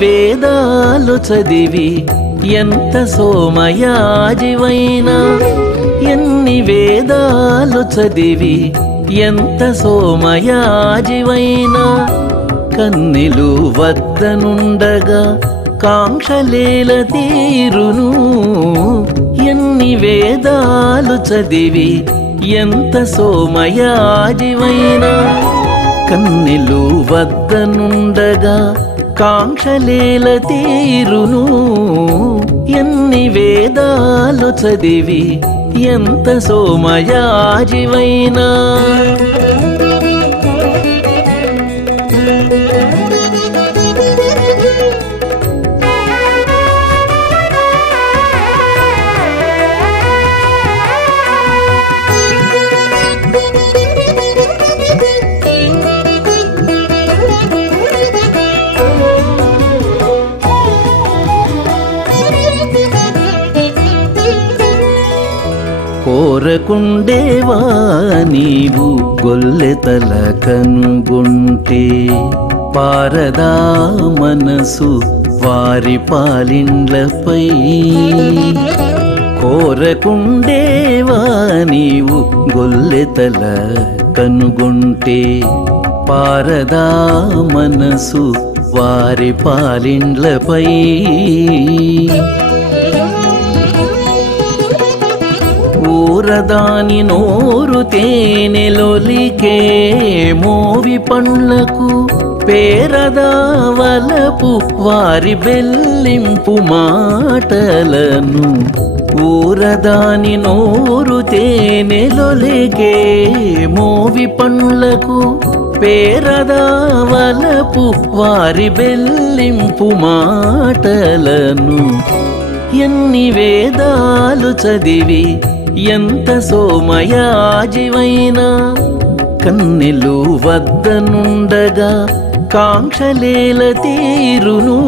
వేదాలు చదివి ఎంత సోమయాజివైనా, ఎన్ని వేదాలు చదివి ఎంత సోమయాజివైనా, కన్నెలు వద్దనుండగా కాంక్షలేల తీరును. ఎన్ని వేదాలు చదివి ఎంత సోమయాజివైనా, కన్నెలు వద్దనుండగా కాంక్షలేల తీరును. ఎన్ని వేదాలు చదివి ఎంత సోమయాజివైనా. కోరకుండేవా నీవు గొల్లెతల కనుగొంటే, పారదా మనసు వారి పాలిండ్లపై. కోరకుండేవా నీవు గొల్లెతల కనుగొంటే, పారదా మనసు వారి పాలిండ్లపై. ఊరదాని నోరు తేనెలొలికే మోవి పండ్లకు, పేరదా వలపు వారి బెల్లింపు మాటలను. ఊరదాని నోరు తేనెలొలికే మోవి పండ్లకు, పేరదా వలపు వారి బెల్లింపు మాటలను. ఎన్ని వేదాలు చదివి ఎంత సోమయాజివైనా, కన్నెలు వద్దనుండగా కాంక్షలేల తీరును.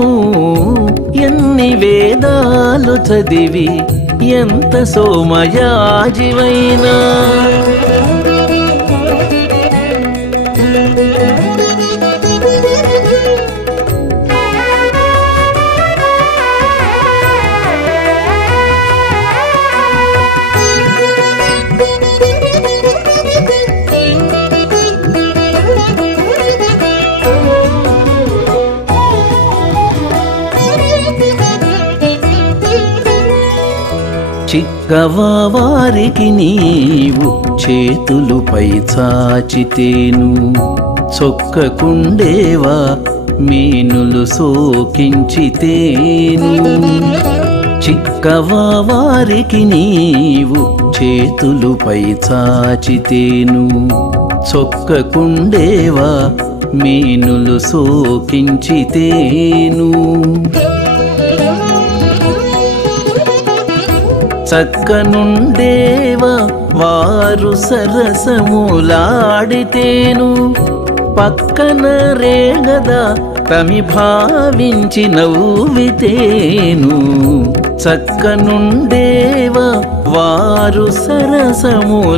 ఎన్ని వేదాలు చదివి ఎంత సోమయాజివైనా. చిక్కవా వారికి నీవు చేతులుపై చాచితేను, చొక్కకుండేవా మేనులు సోకించితేను. చిక్కవా వారికి నీవు చేతులుపై చాచితేను, చొక్కకుండేవా మేనులు సోకించితేను. చక్కనుండేవా వారు సరసములాడితేను, పక్కన రేగదా తమి భావించి నవ్వితేను. చక్కనుండేవా వారు సరసములాడితేను,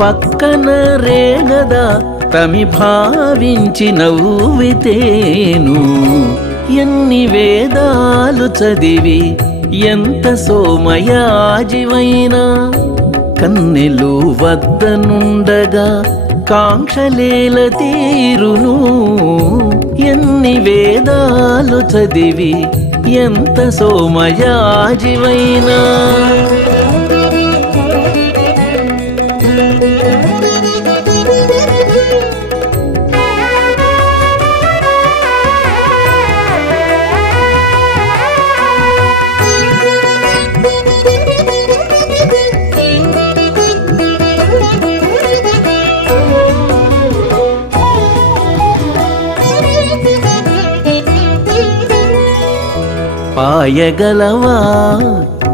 పక్కన రేగదా తమి భావించి నవ్వితేను. ఎన్ని వేదాలు చదివి ఎంత సోమయాజివైనా, కన్నెలు వద్దనుండగా కాంక్షలేల తీరును. ఎన్ని వేదాలు చదివి ఎంత సోమయాజివైనా. పాయగలవా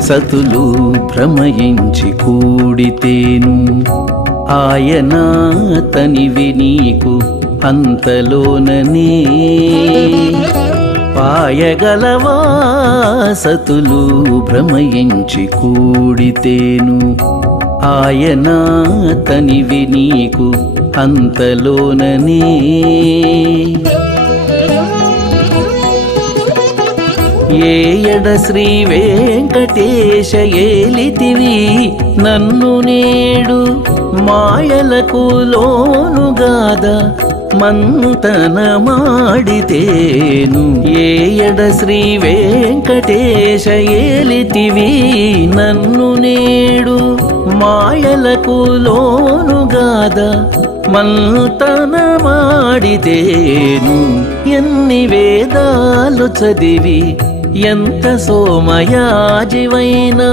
సతులు భ్రమయించి కూడితేను, ఆయన తనివి నీకు అంతలోననే. పాయగలవా సతులు భ్రమయించి కూడితేను, ఆయన తనివి నీకు అంతలోననే. ఏయడ శ్రీ వెంకటేశ ఏలితివి నన్ను నేడు మాయలకు లోనుగాద మంతన మాడితేను ఏయడ శ్రీ వెంకటేశ ఏలితివి నన్ను నేడు మాయలకు లోనుగాద మంతన మాడితేను ఎన్ని వేదాలు చదివి ఎంత సోమయాజివైనా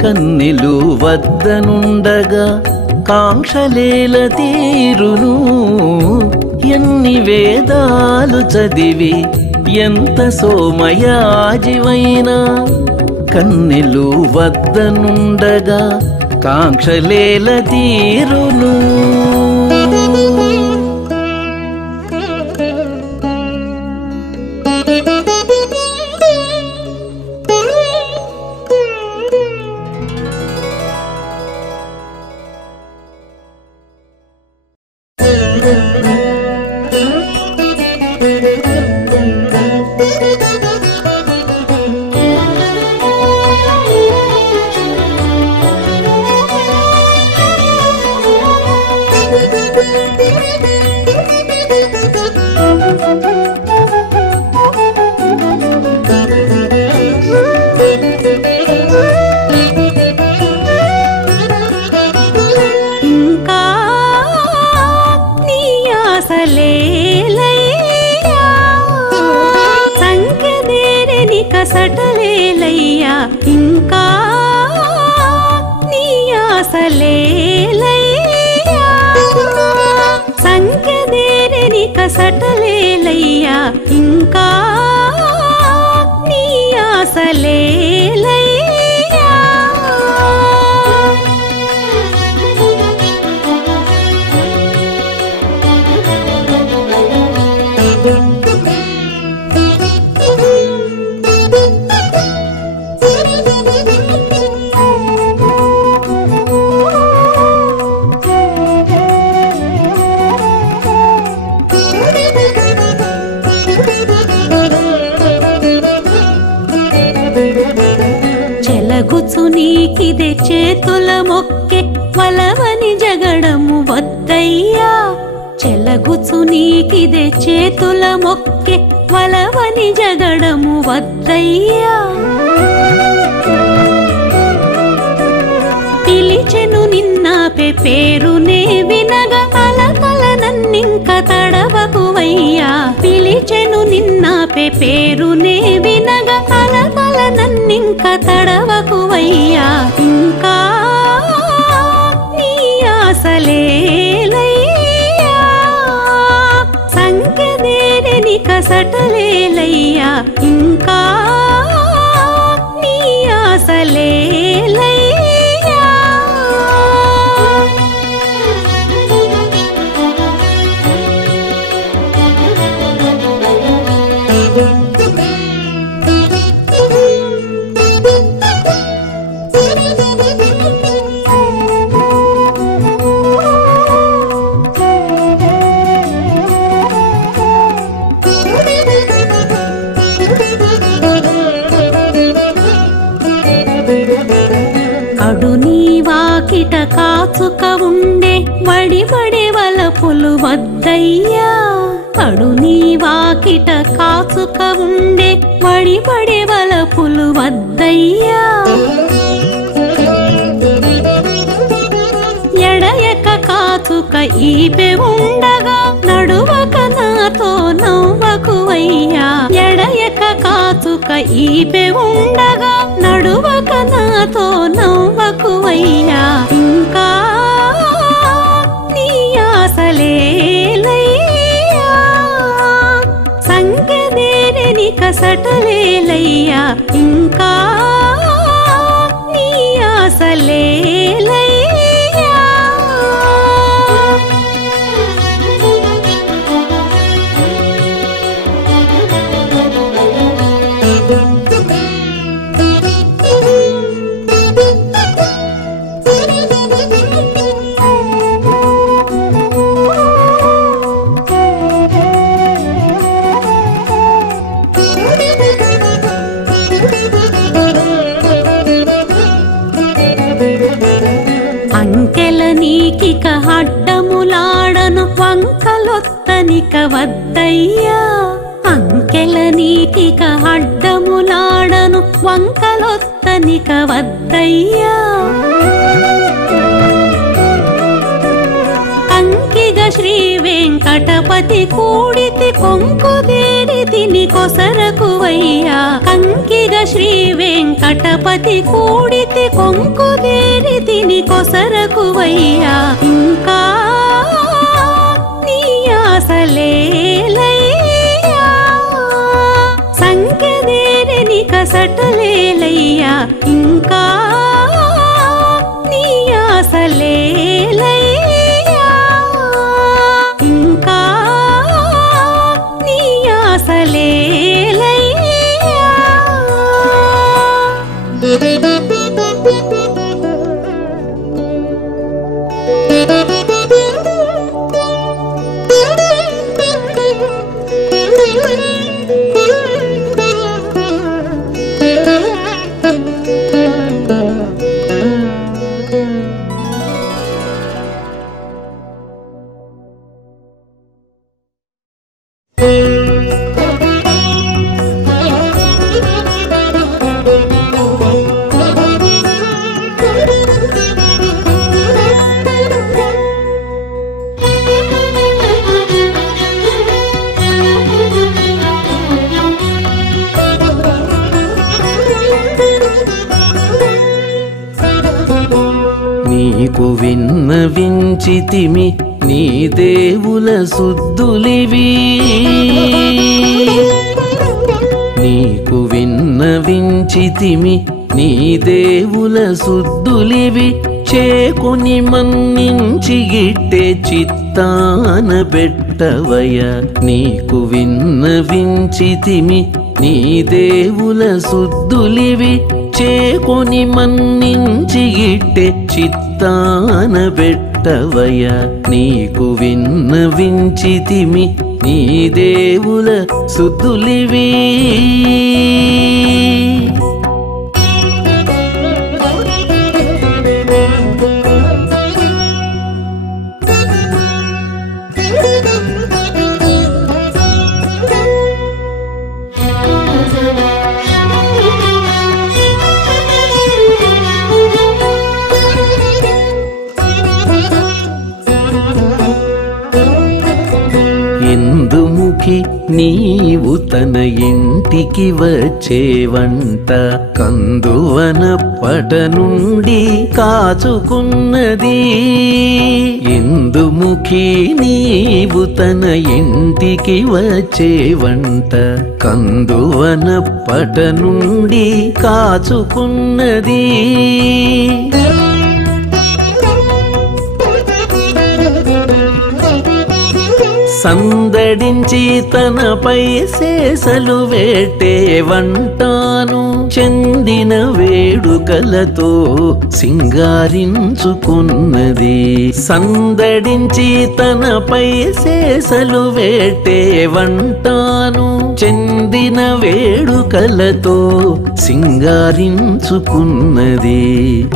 కన్నెలు వద్దనుండగా కాంక్షలేల తీరును ఎన్ని వేదాలు చదివి ఎంత సోమయాజివైనా కన్నెలు వద్దనుండగా కాంక్షలేల తీరును సటలేలయ్యా ఇంకా నీ ఆశలేలయ్యా సంఖ్యదేరని కసటలేలయ్యా ఇంకా నీ ఆశలేలయ్యా చెలగుచు నీకిదే చేతుల మొక్కే వలవని జగడము వద్దయ్యా చెలగుచు నీకిదే చేతుల మొక్కే వలవని జగడము వద్దయ్యా పిలిచెను నిన్న పేరునే వినగా కలకల నన్నింక తడవకువయ్యా పిలిచెను నిన్న పేరునే వినగా కలకల నన్నింక తడవకువయ్యా ఇంకా నీ ఆశలేలయ్యా సంఖ్యదేరని కసటలేలయ్యా ఇంకా నీ ఆశలేలయ్యా కడు నీ వాకిట కాచుక ఉండే వడిబడే వలపులు వద్దయ్యా కడు నీ వాకిట కాచుక ఉండే వడిబడే వలపులు వద్దయ్యా ఎడయక కాచుక ఈపె ఉండగా నడువక నాతో నవ్వకువయ్యా ఎడయక కాచుక ఈపె ఉండగా నడువక నాతో నవ్వకువయ్యా ఇంకా నీ ఆశలేలయ్యా సంఖ్యదేరని కసటలేలయ్యా ఇంకా నీ ఆశలేలయ్యా వద్దయ్యా అంకెల నీకిక అడ్డములాడను వంకలొత్తనిక వద్దయ్యా అంకిగ శ్రీ వెంకటపతి కూడితి కొంకుదేరి తిని కొసరకువయ్యా కంకిగ శ్రీ వెంకటపతి కూడితి కొంకుదేరి తిని కొసరకువయ్యా ఇంకా నీ ఆశలేలయ్యా సంఖ్యదేరిని కసటలేలయ్యా ఇంకా నీ ఆశలేలయ్యా ఇంకా నీ ఆశలేలయ్యా నీకు విన్నవించితిమి నీ దేవుల సుద్దులివి నీకు విన్నవించితిమి నీ దేవుల సుద్దులివి చేకొని మన్నించి గిట్టే చిత్తాన పెట్టవయ నీకు విన్నవించితిమి నీ దేవుల సుద్దులివి చేకొని మన్నించి గిట్టే చిత్తాన పెట్టవయ నీకు విన్నవించితిమి నీ దేవుల సుద్దులివి ఎందుముఖి నీవు తన ఇంటికి వచ్చేవంట కందువన పట నుండి కాచుకున్నది ఎందుముఖి నీవు తన ఇంటికి వచ్చేవంట కందువన పట నుండి కాచుకున్నది సందడించి తనపై శేషలు వేటేవంటాను చెందిన వేడుకలతో సింగారించుకున్నది సందడించి తనపై శేషలు వేటేవంటాను చెందిన వేడుకలతో సింగారించుకున్నది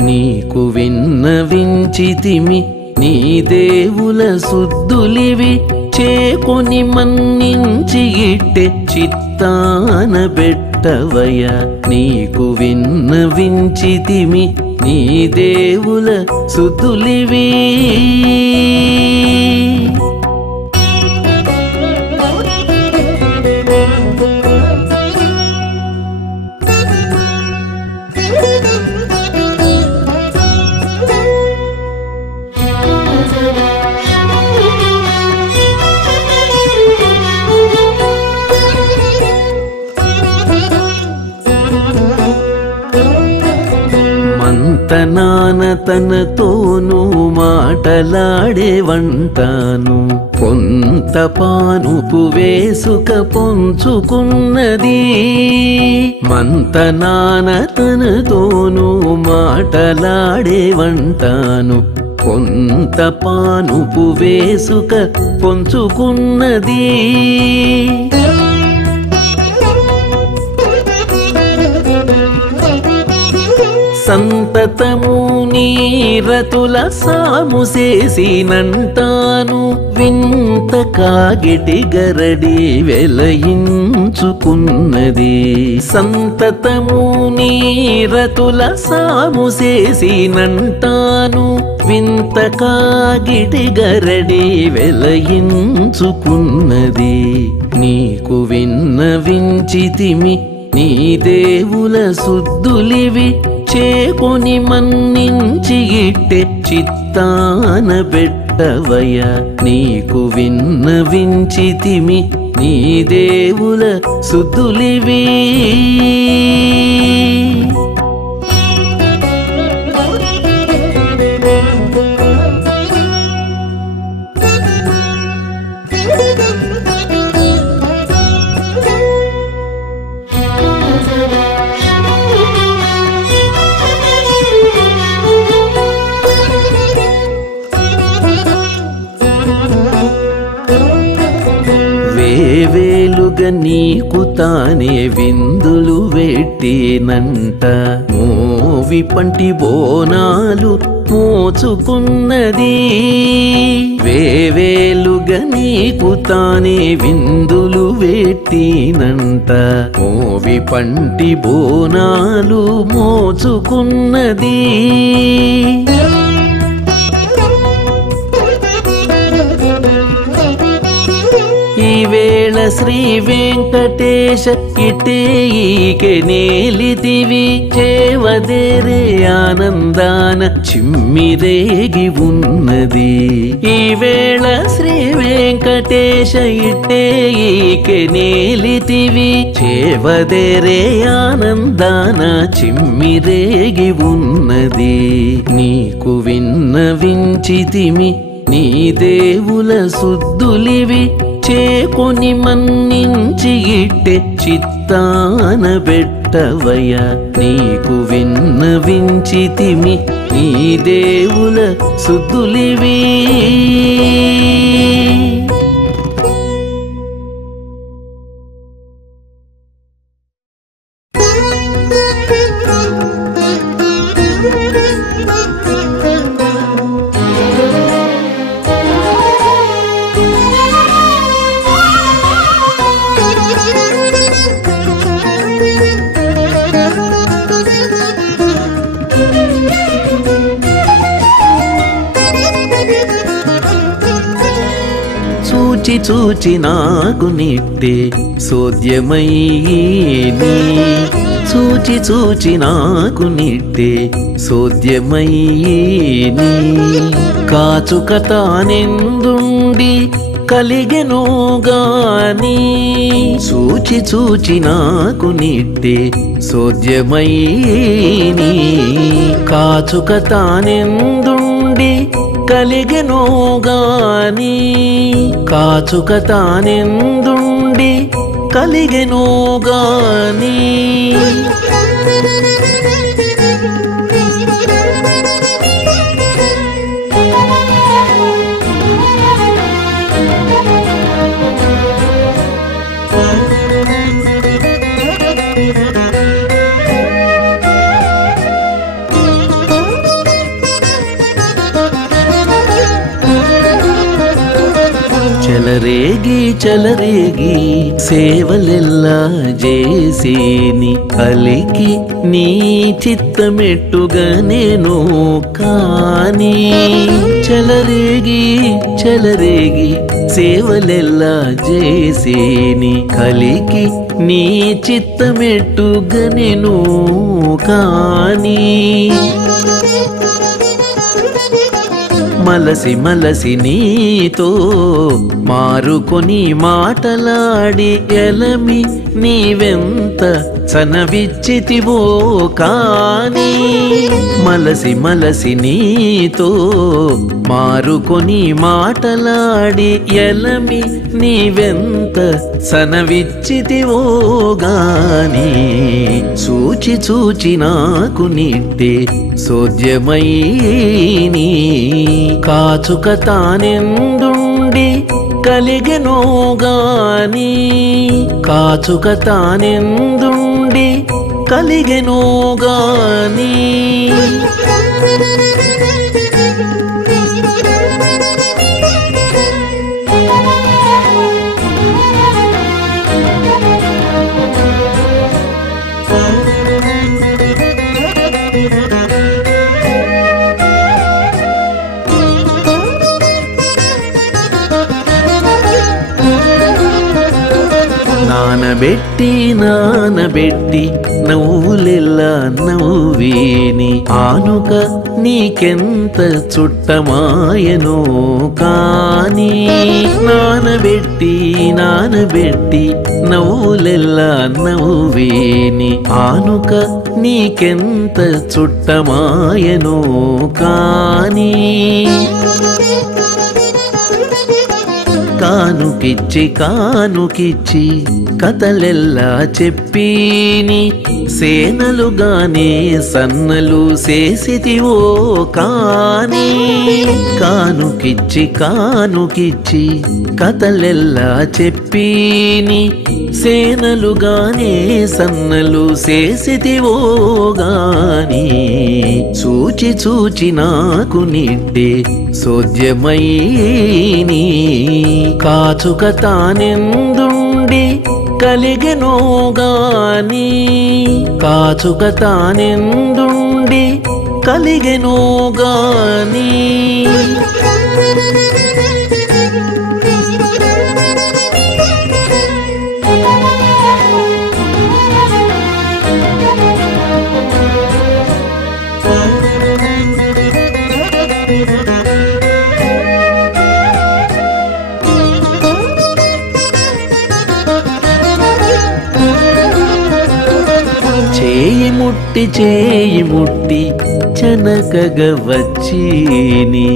నీకు విన్నవించితిమి నీ దేవుల సుద్దులివి చేకొని మన్నించి గిట్టే చిత్తాన పెట్టవయ నీకు విన్నవించితిమి నీ దేవుల సుద్దులివి మంతనాన తనతోనూ మాటలాడేవంటాను కొంత పానుపు వేసుక పొంచుకున్నది మంతనాన తనతోనూ మాటలాడేవంటాను కొంత పానుపు వేసుక పొంచుకున్నది సంతతము నీరతుల సాము చేసినంటాను వింత కాగిటి గరడి వెలయించుకున్నది సంతతము నీరతుల సాము చేసినంటాను వింత కాగిటి గరడి వెలయించుకున్నది నీకు విన్నవించితిమి నీ దేవుల శుద్ధులివి చేకొని మన్నించి ఇట్టే చిత్తాన పెట్టవయ నీకు విన్నవించితిమి నీ దేవుల శుద్ధులివి వేవేలుగా నీకు తానే విందులు పెట్టినంట మోవి పంటి బోనాలు మోచుకున్నది వేవేలుగా నీకు తానే విందులు పెట్టినంట మోవి పంటి బోనాలు మోచుకున్నది ఈవేళ శ్రీ వెంకటేశ ఇటేయికే నేలితివి చేవదేరే ఆనందాన చిమ్మిరేగి ఉన్నది ఈవేళ శ్రీ వెంకటేశ ఇటేయికే నేలితివి చేవదేరే ఆనందాన చిమ్మిరేగి ఉన్నది నీకు విన్నవించితిమి నీ దేవుల శుద్ధులివి చేకొని మన్నించి ఇట్టే చిత్తాన పెట్టవయ నీకు విన్నవించితిమి నీ దేవుల శుద్ధులివి చూచి చూచి నాకు నిట్టే సోద్యమయ్యేని చూచి చూచి నాకు నిట్టే సోద్యమయ్యేని కాచుక తానెందుండి కలిగెను గాని చూచి చూచి నాకు నిట్టే సోద్యమయ్యేని కాచుక తానెందుండి కలిగెను గాని కాచుక తానెందుండి కలిగెను గాని చెలరేగి చెలరేగి సేవలెల్లా చేసేని కలికి నీ చిత్తమెట్టుగా నేను కాని చెలరేగి చెలరేగి సేవలెల్లా చేసేని కలికి నీ చిత్తమెట్టుగా నేను కాని మలసి మలసి నీతో మారుకొని మాటలాడి ఎలమి నీవెంత చనవిచ్చితివో కాని మలసి మలసి నీతో మారుకొని మాటలాడి ఎలమి నీవెంత చనవిచ్చితివో గాని చూచి చూచి నాకు నిట్టే సోద్యమయ్యేని కాచుక తానెందుండి కలిగెను గాని కాచుక తానెందుండి కలిగెను గాని నానబెట్టి నవ్వులెల్లా నవ్వేని ఆనుక నీకెంత చుట్టమాయనో కాని నానబెట్టి నవ్వులెల్లా నవ్వేని ఆనుక నీకెంత చుట్టమాయనో కాని కానుకిచ్చి కథలెల్లా చెప్పీని సేనలుగానే సన్నలు చేసితివో కాని కానుకిచ్చి కథలెల్లా చెప్పీని సేనలుగానే సన్నలు చేసితివో గాని చూచి నాకు నిట్టే సోద్యమైని కాచుక తానెందుండి కలిగెనో గాని కాచుక తానెందుండి కలిగెనో గాని చేయి ముట్టి చనకగ వచ్చీని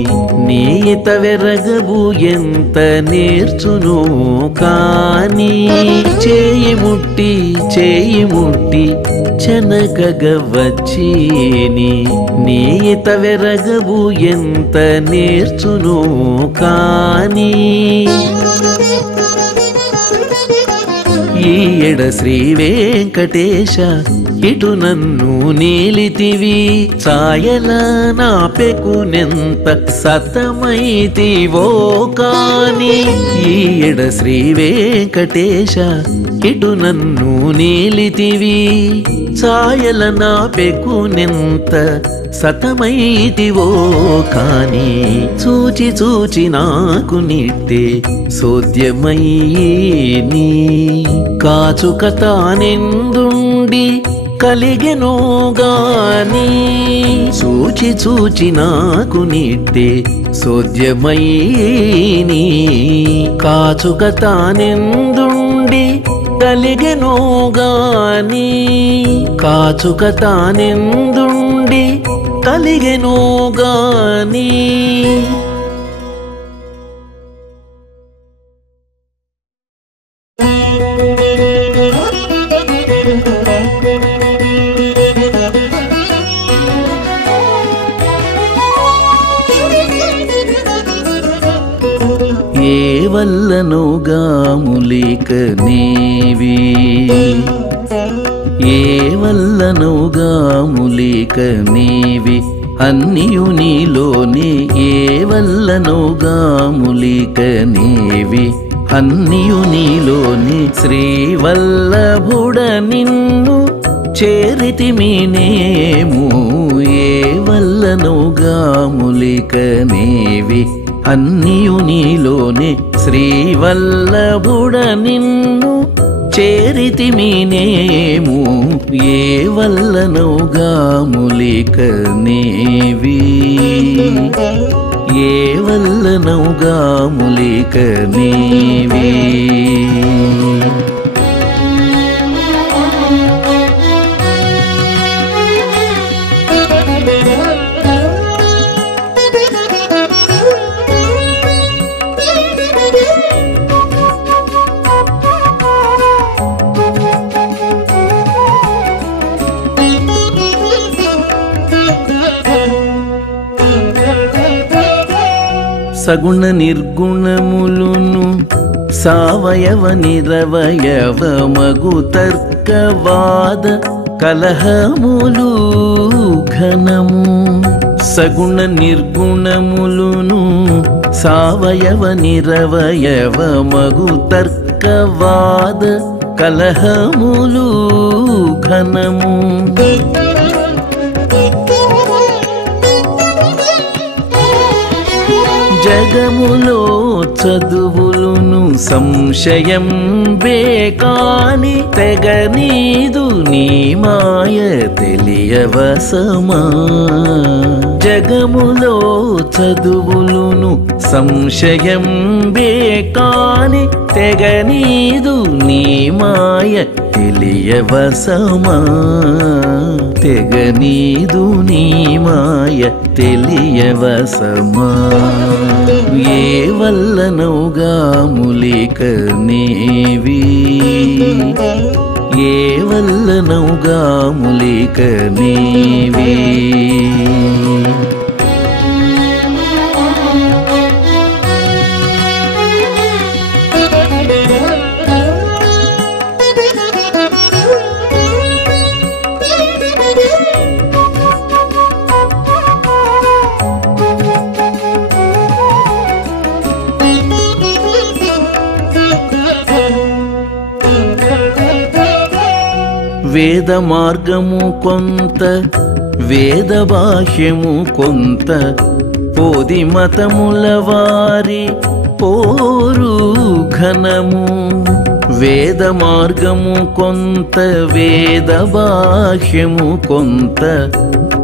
నీత వెరగబు ఎంత నేర్చును కాని చేయి ముట్టి చనకగ వచ్చీని నీత వెరగబు ఎంత నేర్చును కాని ఈయడ శ్రీ వెంకటేశ ఇటు నన్ను నీలితివి ఛాయల నాపెకునెంత సతమైతివో కాని ఈయడ శ్రీ వెంకటేశ ఇటు నన్ను నీలితివి ఛాయల నాపెకునెంత సతమైతివో కాని చూచి నాకు నిట్టే సోద్యమయ్యేని కాచుక తానెందుండి కలిగెనో గాని చూచి నాకు నిట్టే సోద్యమయ్యేని కాచుక తానెందుండి కలిగెనో గాని కాచుక తానెందుండి కలిగెనో గాని ఏ వల్లనోగాములేక నేవి ఏ వల్లనోగాములేక నేవి అన్నియు నీలోనే ఏ వల్లనోగాములేక నేవి అన్నియు నీలోనే శ్రీవల్లభుడ నిన్ను చేరితిమినేము ఏ వల్లనోగాములేక నేవి అన్నియు నీలోనే శ్రీవల్లభుడ నిన్ను చేరితిమినేము ఏ వల్లనోగాములేక నేవి ఏ వల్లనోగాములేక నేవి సగుణ నిర్గుణములును సావయవ నిరవయవ మగు తర్కవాద కలహములు ఘనము సగుణ నిర్గుణములును సావయవ నిరవయవ మగు తర్కవాద కలహములు ఘనము జగములో చదువులును సంశయం బేకాని తెగ నీదు నీ మాయ తెలియవసమా జగములో చదువులును సంశయం బేకాని తెగ నీదు నీ మాయ తెలియవసమా తెగ నీదు నీ మాయ తెలియవసమా ఏ వల్లనౌగా ములిక నీవి ఏ వల్లనౌగా ములిక నీవి వేద మార్గము కొంత వేద బాహ్యము కొంత పోది మతముల వారి పోరు ఘనము వేద మార్గము కొంత వేద బాహ్యము కొంత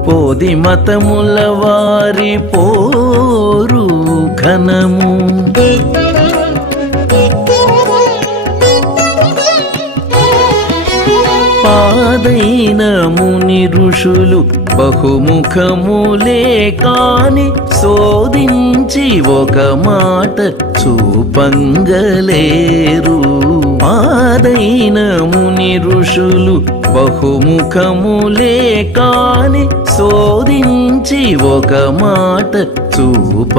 పోది మతముల వారి పోరు ఘనము పాదైన ముని ఋషులు బహుముఖములే కాని శోధించి ఒక మాట చూపంగలేరు పాదైన ముని ఋషులు బహుముఖములే కాని శోధించి ఒక మాట చూపంగలేరు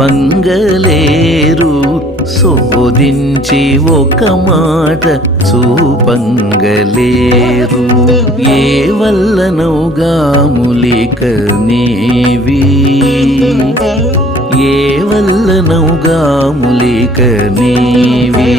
శోధించి ఒక మాట చూపంగలేరు ఏ వల్లనౌగా ములిక నీవి ఏ వల్లనౌగా ములిక నీవి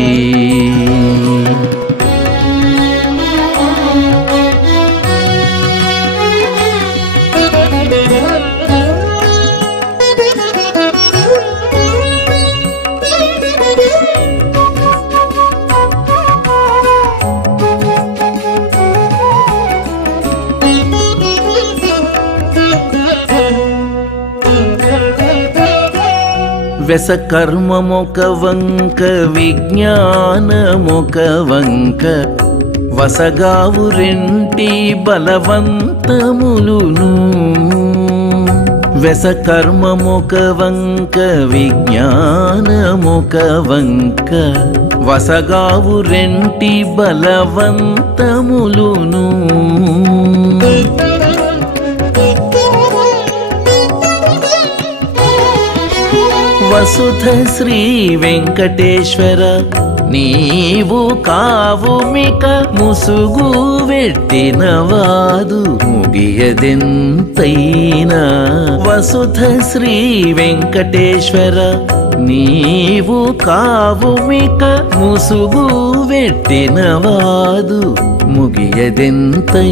వెస కర్మమొక వంక విజ్ఞానమొక వంక వసగావు రెంటి బలవంతములును వెస కర్మమొక వంక విజ్ఞానమొక వంక వసగావు రెంటి బలవంతములును వసుధ శ్రీ వెంకటేశ్వర నీవు కావుమిక ముసుగు వెట్టినవాదు ముగియదెంతైనా వసుధ శ్రీ వెంకటేశ్వర నీవు కావుమిక ముసుగు వెట్టినవాదు ముగియదెంతైనా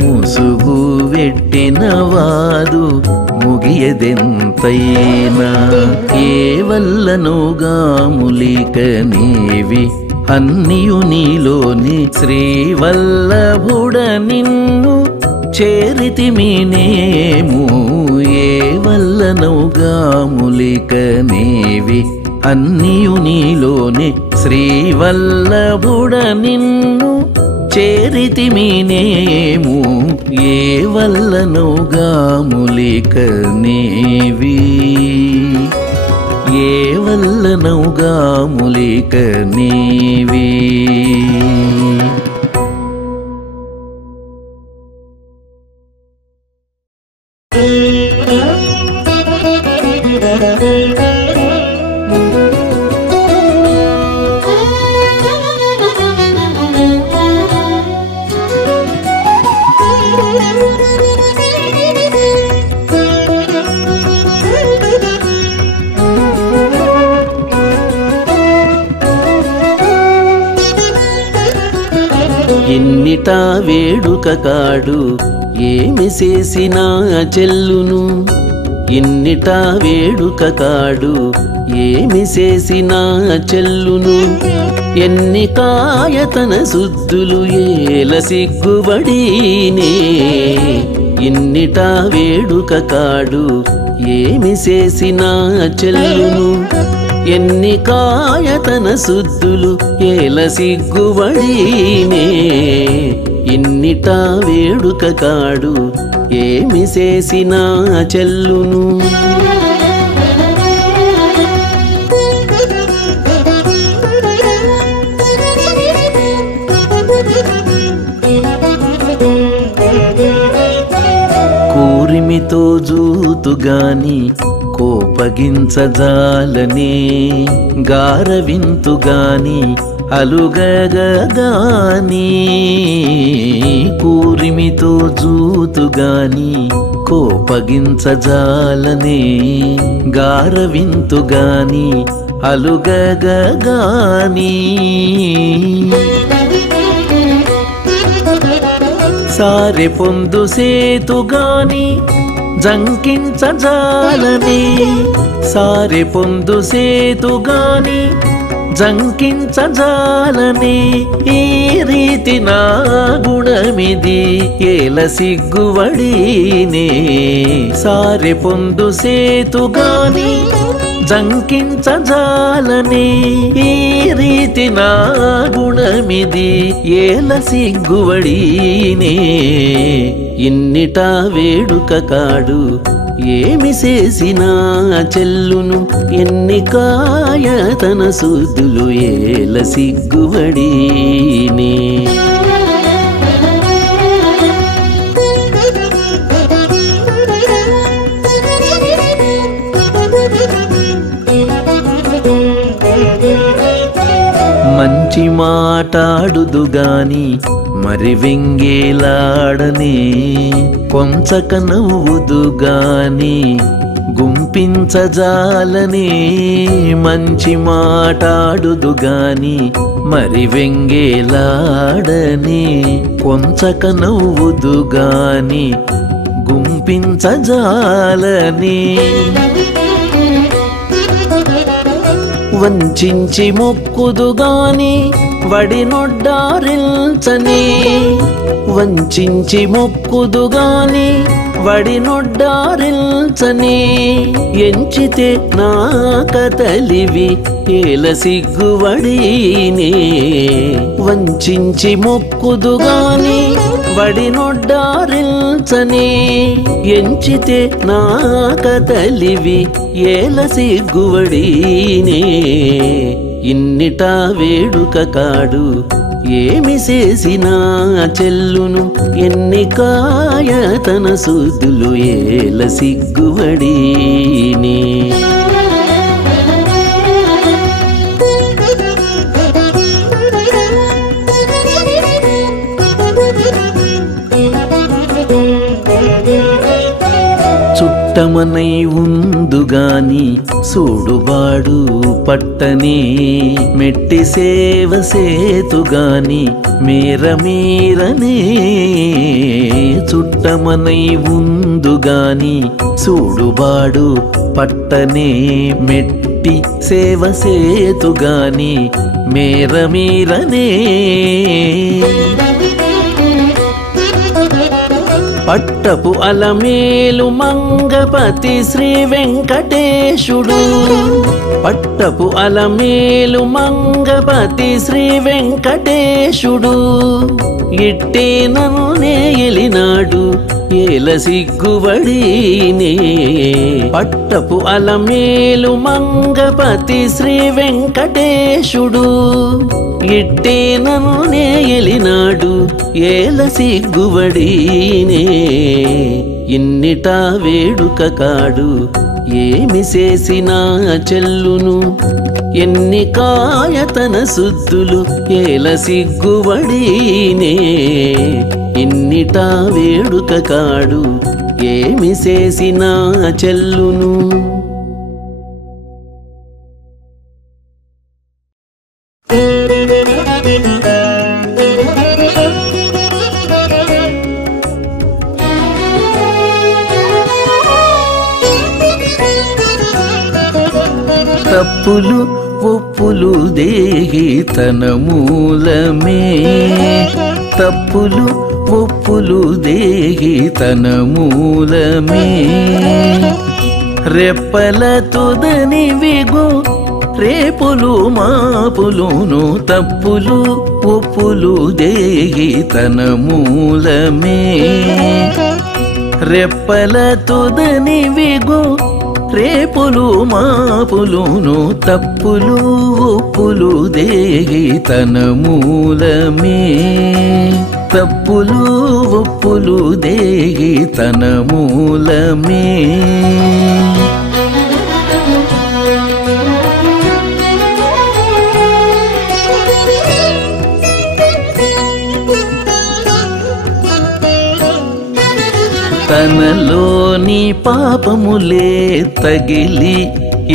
ముసుగు వెట్టినవాదు ముగియదెంతైనా ఏ వల్లనౌగా ములిక నీవి అన్నియు నీలోని శ్రీవల్లభుడ నిన్ను చేరితిమినేము ఏ వల్లనౌగా ములిక నీవి అన్నియు నీలోని శ్రీవల్లభుడ నిన్ను చేరితిమినేము ఏ వల్లనౌగా ములిక నీవి ఏ వల్లనౌగా ములిక నీవి ఎన్నిటా వేడుక కాడు ఏమి చేసినా చెల్లును ఇన్నిట వేడుక కాడు ఏమి చేసినా చెల్లును ఎన్ని కాయతన శుద్ధులు ఏల సిగ్గుబడినే ఇన్నిట వేడుక కాడు ఏమి చేసినా చెల్లును ఎన్ని కాయతన శుద్ధులు ఏల సిగ్గుబడినే ఇన్నిట వేడుక కాడు ఏమి చేసినా చెల్లును కూరిమితో జూతుగాని కోపగించజాలనే గారవింతుగాని అలుగగాని కూరిమితో జూతుగాని కోపగించజాలనే గారవింతుగాని అలుగగాని సారె పొందు సేతుగాని జంకించజాలనే సారె పొందు సేతుగాని జంకించజాలనే ఈ రీతి నా గుణమిది ఏల సిగ్గువడినే సారె పొందు సేతుగాని జంకించజాలనే ఈ రీతి నా గుణమిది ఏల సిగ్గువడినే ఇన్నిట వేడుక కాడు ఏమి చేసినా చెల్లును ఎన్ని కాయతన శుద్ధులు ఏల సిగ్గువడినే మంచి మాటాడుదుగాని మరి వెంగేలాడనే కొంచక నవ్వుదుగాని గుంపించజాలనే మంచి మాటాడుదుగాని మరి వెంగేలాడనే కొంచక నవ్వుదుగాని గుంపించజాలనే వంచించి మొక్కుదుగాని వడినొడ్డారిల్చని వంచించి మొక్కుదుగాని వడినొడ్డారిల్చని ఎంచితే నా కతలివి ఏల సిగ్గువడినే వంచించి మొక్కుదుగాని వడినొడ్డారిల్చని ఎంచితే నా కతలివి ఏల సిగ్గువడినే ఇన్నిట వేడుక కాడు ఏమి చేసినా చెల్లును ఎన్ని కాయతన శుద్ధులు ఏల సిగ్గువడినే చుట్టమనై ఉందుగాని సూడుబాడు పట్టనే మెట్టి సేవ సేతుగాని మీరమీరనే చుట్టమనై ఉందుగాని సూడుబాడు పట్టనే మెట్టి సేవ సేతుగాని మీరమీరనే పట్టపు అలమేలు మంగపతి శ్రీ వెంకటేశుడు పట్టపు అలమేలు మంగపతి శ్రీ వెంకటేశుడు ఇట్టే నన్నే ఎలినాడు ఏల సిగ్గువడినే పట్టపు అలమేలు మంగపతి శ్రీ వెంకటేశుడు ఇట్టే నన్నే ఎలినాడు ఏల సిగ్గువడినే ఇన్నిట వేడుక కాడు ఏమి చేసినా చెల్లును ఎన్ని కాయతన శుద్ధులు ఏల సిగ్గువడినే ఇన్నిట వేడుక కాడు ఏమి చేసినా చెల్లును తప్పులు ఒప్పులు దేహి తన మూలమే తప్పులు ఒప్పులు దేహి తన మూలమే రెప్పల తుదని విగు రేపులు మాపులును తప్పులు ఒప్పులు దేహి తన మూలమే రెప్పల తుదని విగు రేపులు మాపులును తప్పులు ఒప్పులు దేహి తన మూలమే తప్పులు ఒప్పులు దేహి తన మూలమే తనలోని పాపములే తగిలి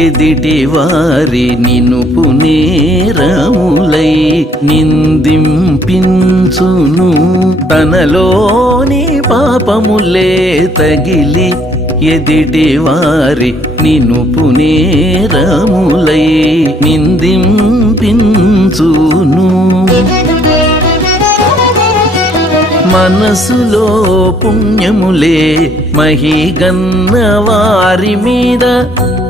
ఎదిటి వారి నినుపు నేరములై నిందింపించును తనలోని పాపములే తగిలి ఎదిటి వారి నినుపు నేరములై నిందింపించును మనసులో పుణ్యములే మహిగన్న వారి మీద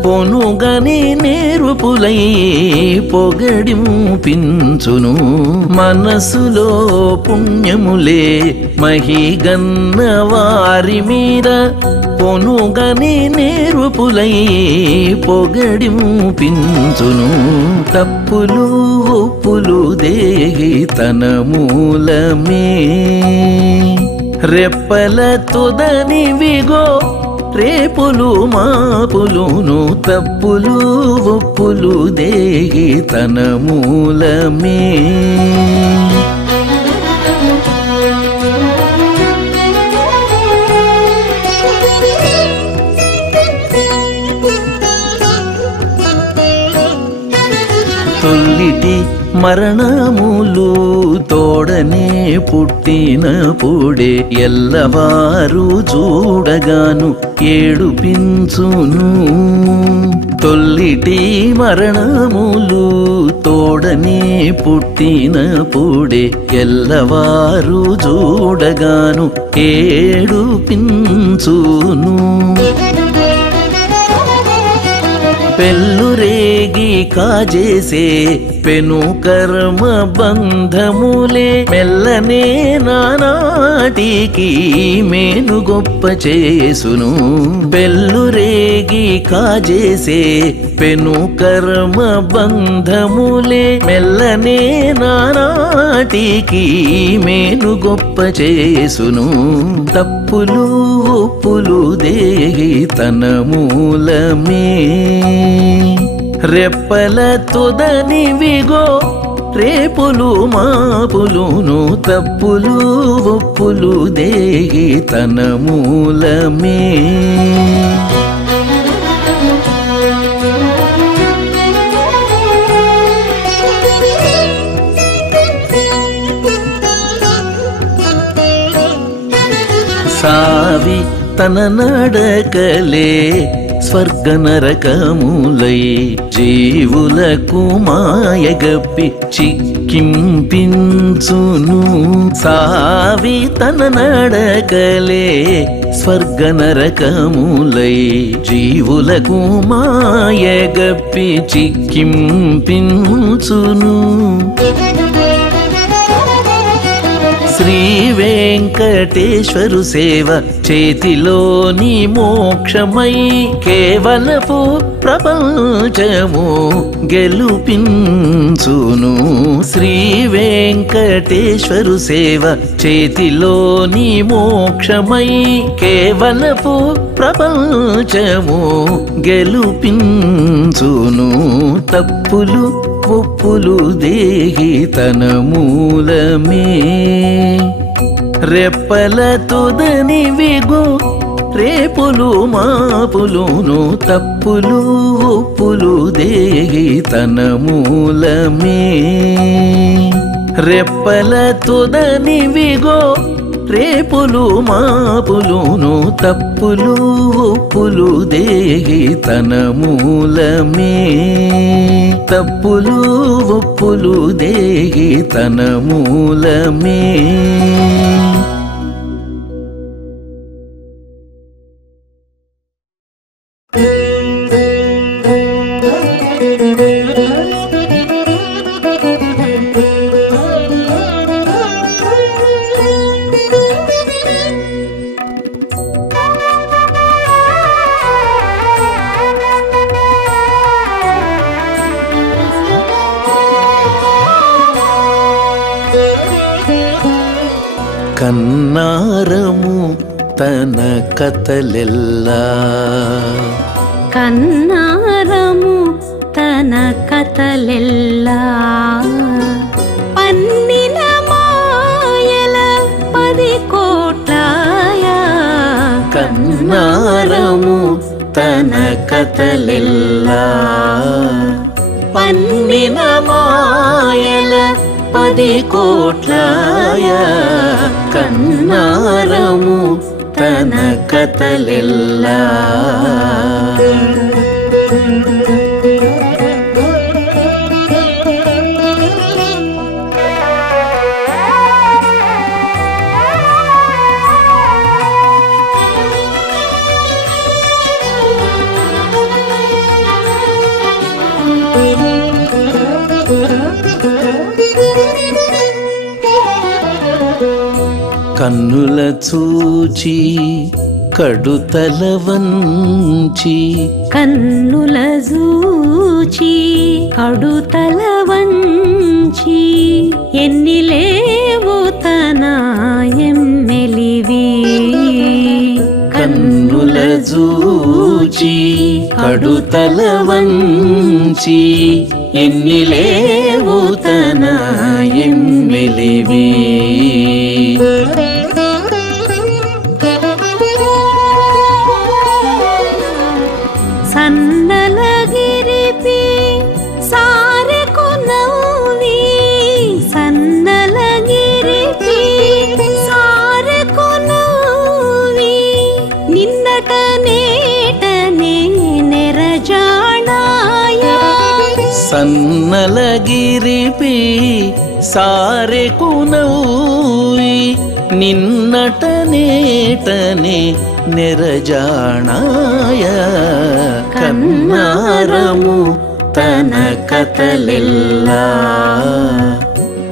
పొనుగని నేర్పులై పొగడింపించును మనసులో పుణ్యములే మహిగన్న వారి మీద పొనుగని నేర్పులై పొగడింపించును తప్పులు ఒప్పులు దేహి తన మూలమే రెప్పల తుదని విగో రేపులు మాపులును తప్పులు ఒప్పులు దేహి తన మూలమే తొల్లిటి మరణములు తోడనే పుట్టినప్పుడే ఎల్లవారు చూడగాను ఏడుపించును తొల్లిటి మరణములు తోడనే పుట్టినప్పుడే ఎల్లవారు చూడగాను ఏడుపించును పెళ్ళురేగి కాజేసే పెను కర్మ బంధములే మెల్లనే నానాటికి మేను గొప్ప చేసును పెళ్ళురేగి కాజేసే పెను కర్మ బంధములే మెల్లనే నానాటికి మేను గొప్ప చేసును తప్పులు ఒప్పులు దేహి తన మూలమే రెప్పల తుదని విగో రేపులు మాపులును తప్పులు ఒప్పులు దేహి తన మూలమే సావి తన నడకలే స్వర్గ నరకములై జీవులకు మాయగప్పి చిక్కింపించును సావి తన నడకలే స్వర్గ నరకములై జీవులకు మాయగప్పి చిక్కింపించును శ్రీ వెంకటేశ్వరు సేవ చేతిలోని మోక్షమై కేవలపు ప్రపంచము గెలుపించును శ్రీ వెంకటేశ్వరు సేవ చేతిలోని మోక్షమై కేవలపు ప్రపంచము గెలుపించును తప్పులు ఒప్పులు దేహి తన మూలమే రెప్పల తుదని విగు రేపులు మాపులును తప్పులు ఒప్పులు దేహి తన మూలమే రెప్పల తుదని విగో రేపులు మాపులును తప్పులు ఒప్పులు దేహి తన మూలమే తప్పులు ఒప్పులు దేహి తన మూలమే కన్నారము తన కథలెల్లా కన్నారము తన కథలెల్లా పన్నిన మాయల 10 కోట్లయ కన్నారము తన కథలెల్లా పన్నిన మాయల 10 కోట్లయ కన్నారము తన కథలెల్లా కన్నుల చూచి కడుతల వంచి కన్నుల చూచి కడుతల వంచి ఎన్ని లేవు తన ఎమ్మెలివి కన్నుల చూచి కడుతల వంచి ఎన్ని లేవు తన ఎమ్మెలివి సన్నలగిరిపి సారెకు నవ్వి సన్నలగిరిపి సారెకు నవ్వి నిన్నట నేటనే నెరజాణాయ సన్నలగిరిపి సారెకు నవ్వి నిన్నట నేటనే నెరజాణాయ కన్నారము తన కథలెల్లా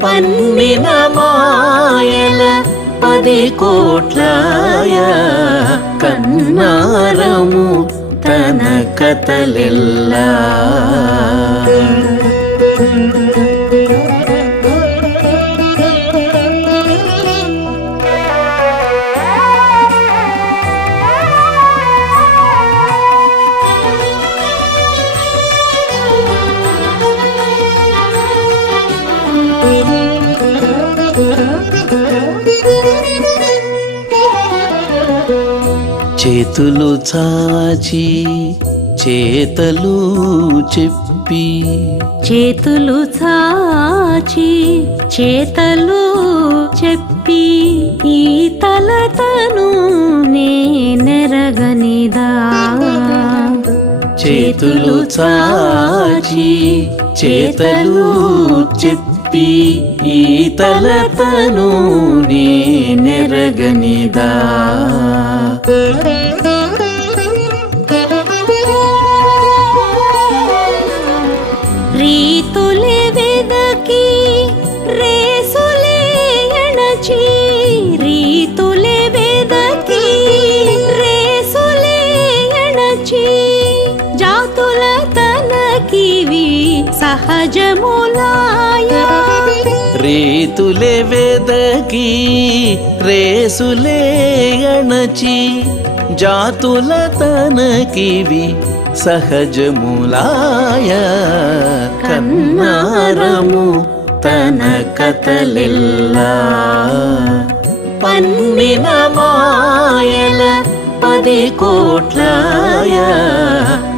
పన్నిన మాయల 10 కోట్లయ కన్నారము తన కథలెల్లా చేతులు చాచి చేతలు చెప్పి చేతులు చాచి చేతలు చెప్పి ఈ తలతను నేనెరగనిదా చేతులు చాచి చేతలు చెప్పి ఈ తలతను నేనెరగనిదా రీతులే వెదకి రేసులే ఎణచి రీతులే వెదకి రేసులే ఎణచి జాతుల తనకివి సహజములాయ రీతులే వెదకి రేసులే అణచి జాతుల తనకివి సహజములాయ కన్నారము తన కథలెల్లా పన్నిన మాయల 10 కోట్లయ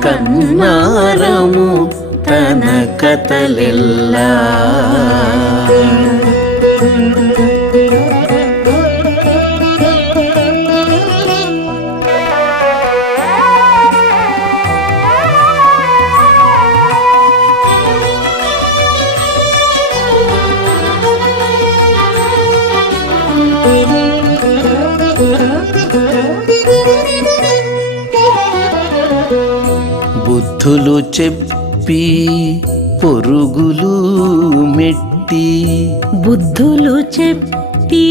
కన్నారము తన కథలెల్లా బుద్ధులు చెప్పి పొరుగులు మెట్టి బుద్ధులు చెప్పి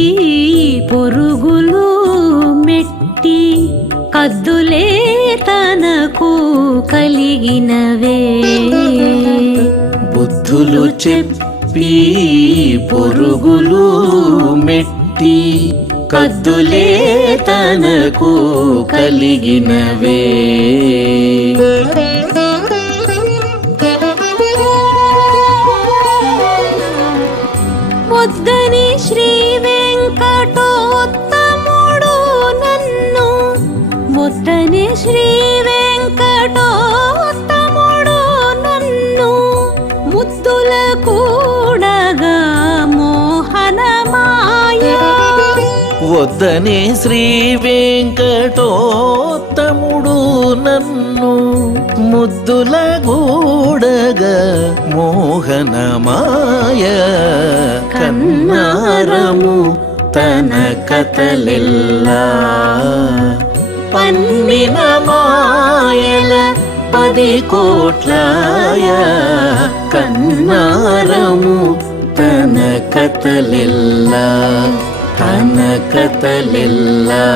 పొరుగులు మెట్టి కద్దులే తనకు కలిగినవే బుద్ధులు చెప్పి పొరుగులు మెట్టి కద్దులే తనకు కలిగినవే వద్దని శ్రీ వెంకటోత్తముడు నన్ను వద్దని శ్రీ వెంకటోత్తముడు నన్ను ముద్దుల కూడగా మోహనమాయ వద్దనే శ్రీ వెంకటోత్తముడు నన్ను ముద్దుల గూడగా మోహనమాయ కన్నారము తన కథలెల్లా పన్నిన మాయల 10 కోట్లాయ కన్నారము తన కథలెల్లా తన కథలెల్లా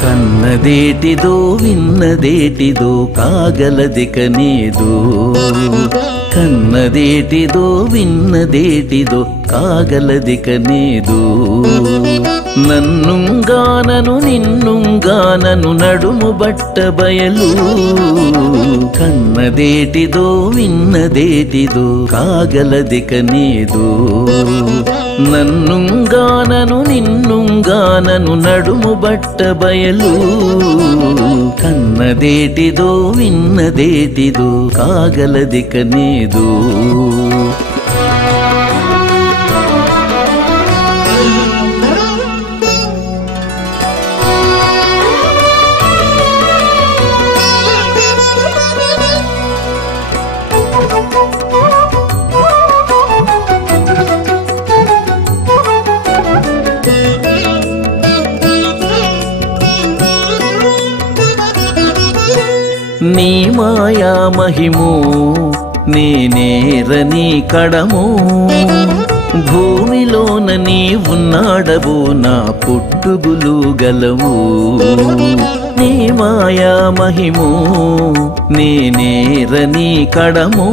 కన్నదేటిదో విన్నదేటిదో కాగలదికనేదో కన్నదేటిదో విన్నదేటిదో కాగలదికనేదో నన్నుంగానను నిన్నుంగానను నడుము బట్ట బయలు కన్నదేటిదో విన్నదేటిదో కాగలదికనేదో నన్నుంగానను నిన్నుంగానను నడుము బట్ట బయలు కన్నదేటిదో విన్నదేటిదో కాగలదికనేదో నీ మాయా మహిమో నేనేరని కడమో భూమిలోన నీ ఉన్నాడవో నా పుట్టుగులు గలవు నీ మాయా మహిమో నేనేరని కడమో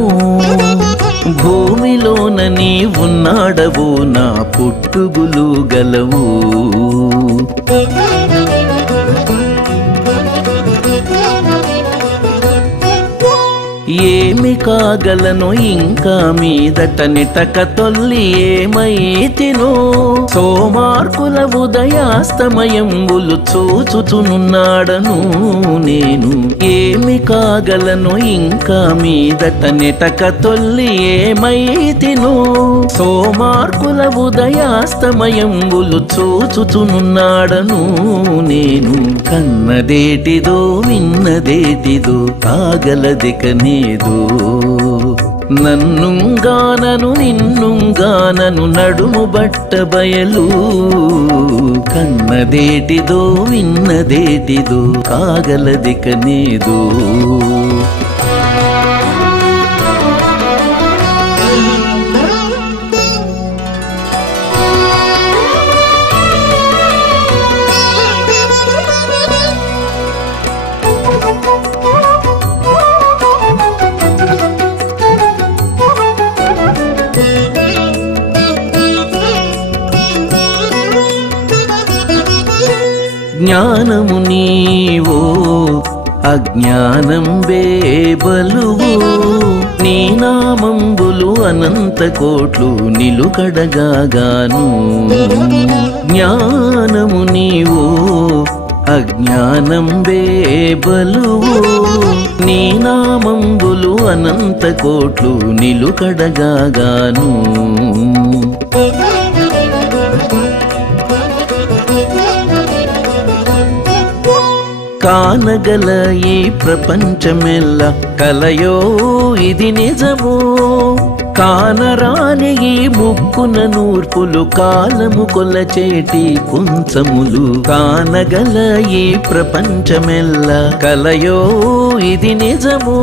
భూమిలోన నీ ఉన్నాడవో నా పుట్టుగులు గలవు ఏమి కాగలను ఇంకా మీదట నిటక తొల్లి ఏమైతినో సోమార్కుల ఉదయాస్తమయంబులు చూచుచునున్నాడను నేను ఏమి కాగలను ఇంకా మీదట నిటక తొల్లి ఏమైతినో సోమార్కుల ఉదయాస్తమయంబులు చూచుచునున్నాడను నేను కన్నదేటిదో విన్నదేటిదో కాగలదికనేదో నన్నుంగానను నిన్నుంగానను నడుము బట్ట బయలు కన్నదేటిదో విన్నదేటిదో కాగలదికనేదో జ్ఞానము నీవో అజ్ఞానం బేబలువు నీ నామంబులు అనంత కోట్లు నిలుకడగాను జ్ఞానము నీవో అజ్ఞానం బేబలువు నీ నామంబులు అనంత కోట్లు నిలుకడగాను కానగల ఈ ప్రపంచమెల్ల కలయో ఇది నిజమో కానరాని ఈ ముక్కున నూర్పులు కాలము కొలచేటి కుంచములు కానగల ఈ ప్రపంచమెల్ల కలయో ఇది నిజమో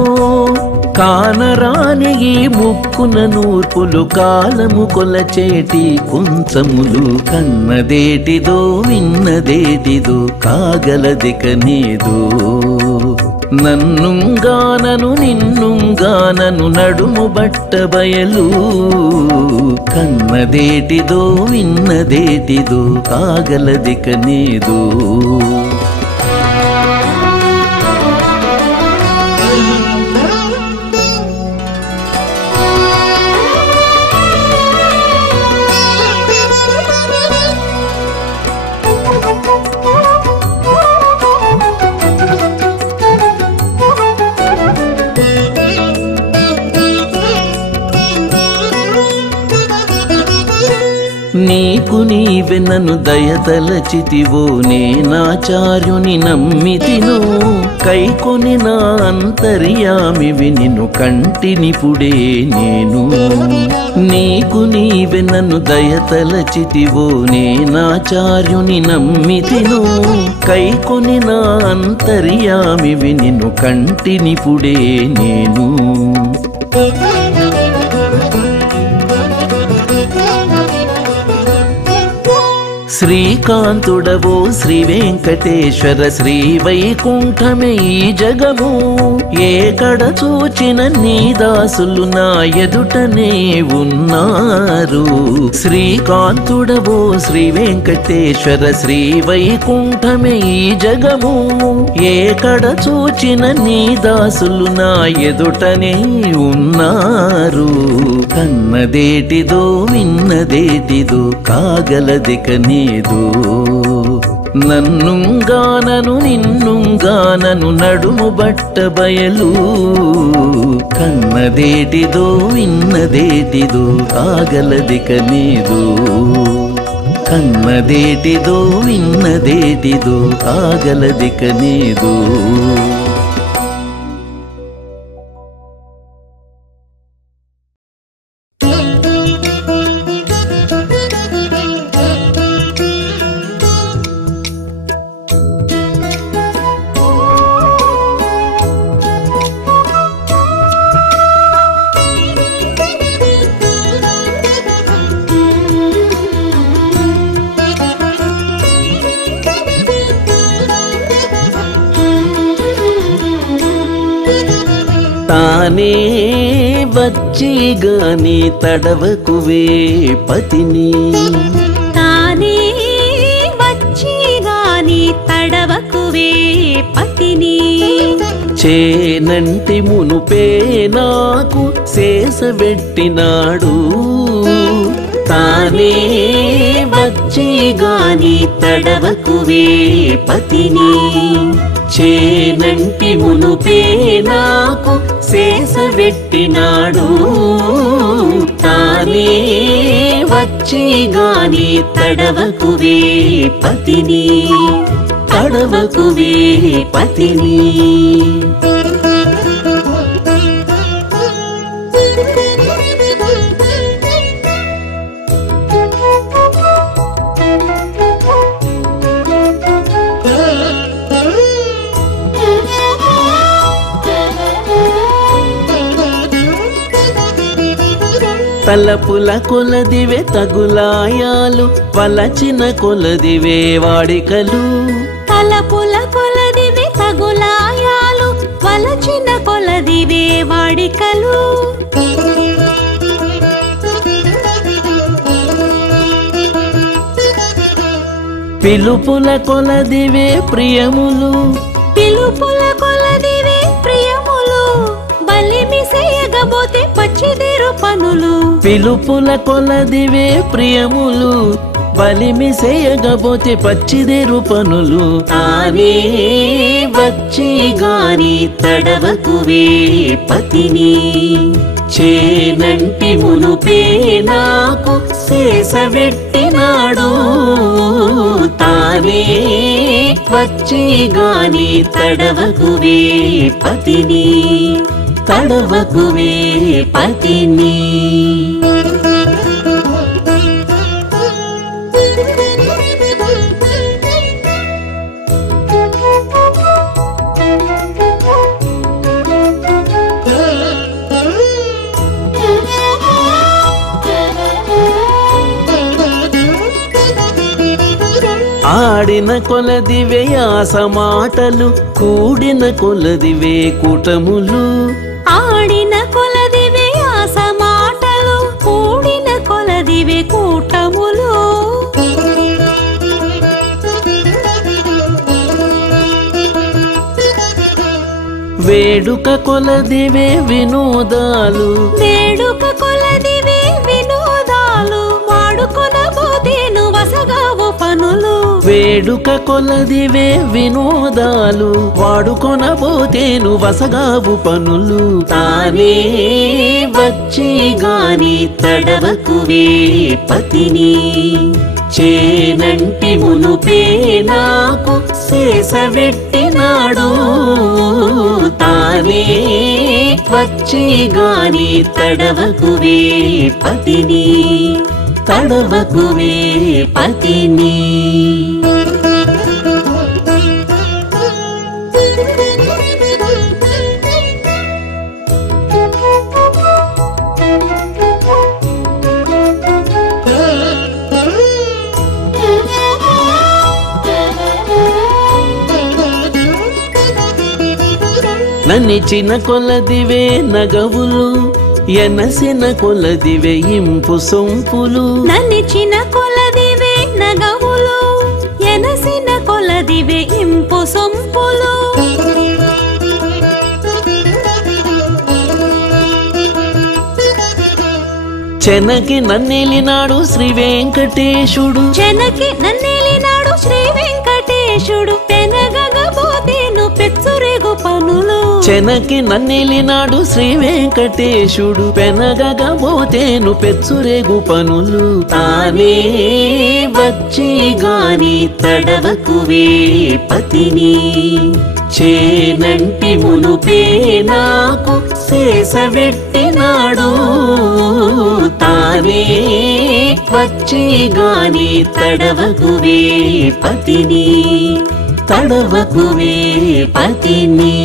కానరాని ఈ ముక్కున నూర్పులు కాలము కొలచేటి కుంచములు కన్నదేటిదో విన్నదేటిదో కాగలదికనేదో నన్నుంగానను నిన్నుంగానను నడుము బట్ట బయలు కన్నదేటిదో విన్నదేటిదో కాగలదికనేదో నీకు నీవె నన్ను దయతలచితివో నేనాచార్యుని నమ్మితినో కైకొని నా అంతర్యామివి నిన్ను కంటినిపుడే నేను నీకు నీవె నన్ను దయతలచితివో నేనాచార్యుని నమ్మితినో కైకొని నా అంతర్యామివి నిన్ను కంటినిపుడే నేను శ్రీకాంతుడవో శ్రీ వెంకటేశ్వర శ్రీ వైకుంఠమే ఈ జగము ఏకడ చూచిన నీ దాసులు నా ఎదుటనే ఉన్నారు శ్రీకాంతుడవో శ్రీ వెంకటేశ్వర శ్రీ వైకుంఠమే ఈ జగము ఏకడ చూచిన నీ దాసులు నా ఎదుటనే ఉన్నారు కన్నదేటిదో విన్నదేటిదో కాగలదికనేదో నన్నుంగానను నిన్నుంగానను నడుము బట్ట బయలు కన్నదేటిదో విన్నదేటిదో కాగలదికనేదో కన్నదేటిదో విన్నదేటిదో కాగలదికనేదో తానే వచ్చి గాని తడవకువే పతిని తానే వచ్చి గాని తడవకువే పతిని చేనంటి మునుపే నాకు శేషబెట్టినాడు తానే వచ్చి గాని తడవకువే పతిని చేనంటి మునుపే నాకు శేషబెట్టినాడు తానే వచ్చి గాని తడవకువే పతిని తడవకువే పతిని తలపుల కొలదివే తగులాయాలు వలచిన కొలదివే వాడికలు తలపుల కొలదివే తగులాయాలు వలచిన కొలదివే వాడికలు పిలుపుల కొలదివే ప్రియములు పిలుపుల కొలదివే ప్రియములు బలిమిసేయగబోతే పచ్చిదేరు పనులు పిలుపుల కొలదివే ప్రియములు బలిమిసేయగబోతే పచ్చిదేరు పనులు తానే వచ్చి గాని తడవకువే పతిని చేనంటి మునుపే నాకు శేషబెట్టినాడు తానే వచ్చి గాని తడవకువే పతిని తడవకువే పతిని ఆడిన కొలదివే ఆస మాటలు కూడిన కొలదివే కూటములు ఆడిన కొలదివే ఆస మాటలు కూడిన కొలదివే కూటములు వేడుక కొలదివే వినోదాలు వేడుక కొలదివే వినోదాలు వాడుకొనబోతేను వసగావు పనులు వేడుక కొలదివే వినోదాలు వాడుకొనబోతేను వసగావు పనులు తానే వచ్చి గాని తడవకువే పతిని చేనంటి మునుపే నాకు శేషవెట్టినాడు తానే వచ్చి గాని తడవకువే పతిని తడవకువే పతిని నన్నిచిన కొలదివే నగవులు ఎనసిన కొలదివే ఇంపు సొంపులు నన్నిచిన కొలదివే నగవులు ఎనసిన కొలదివే ఇంపు సొంపులు చెనకి నన్నెలినాడు శ్రీ వెంకటేశుడు చెనకి నన్నెలినాడు శ్రీ వెంకటేశుడు పెనగబోతేను పెచ్చురేగు పనులు చెనకి నన్నెలినాడు శ్రీ వెంకటేశుడు పెనగబోతేను పెచ్చురేగు పనులు తానే వచ్చి గాని తడవకువే పతిని చేనంటి మునుపే నాకు శేషవెట్టినాడు తానే వచ్చి గాని తడవకువే పతిని తడవకువే పతిని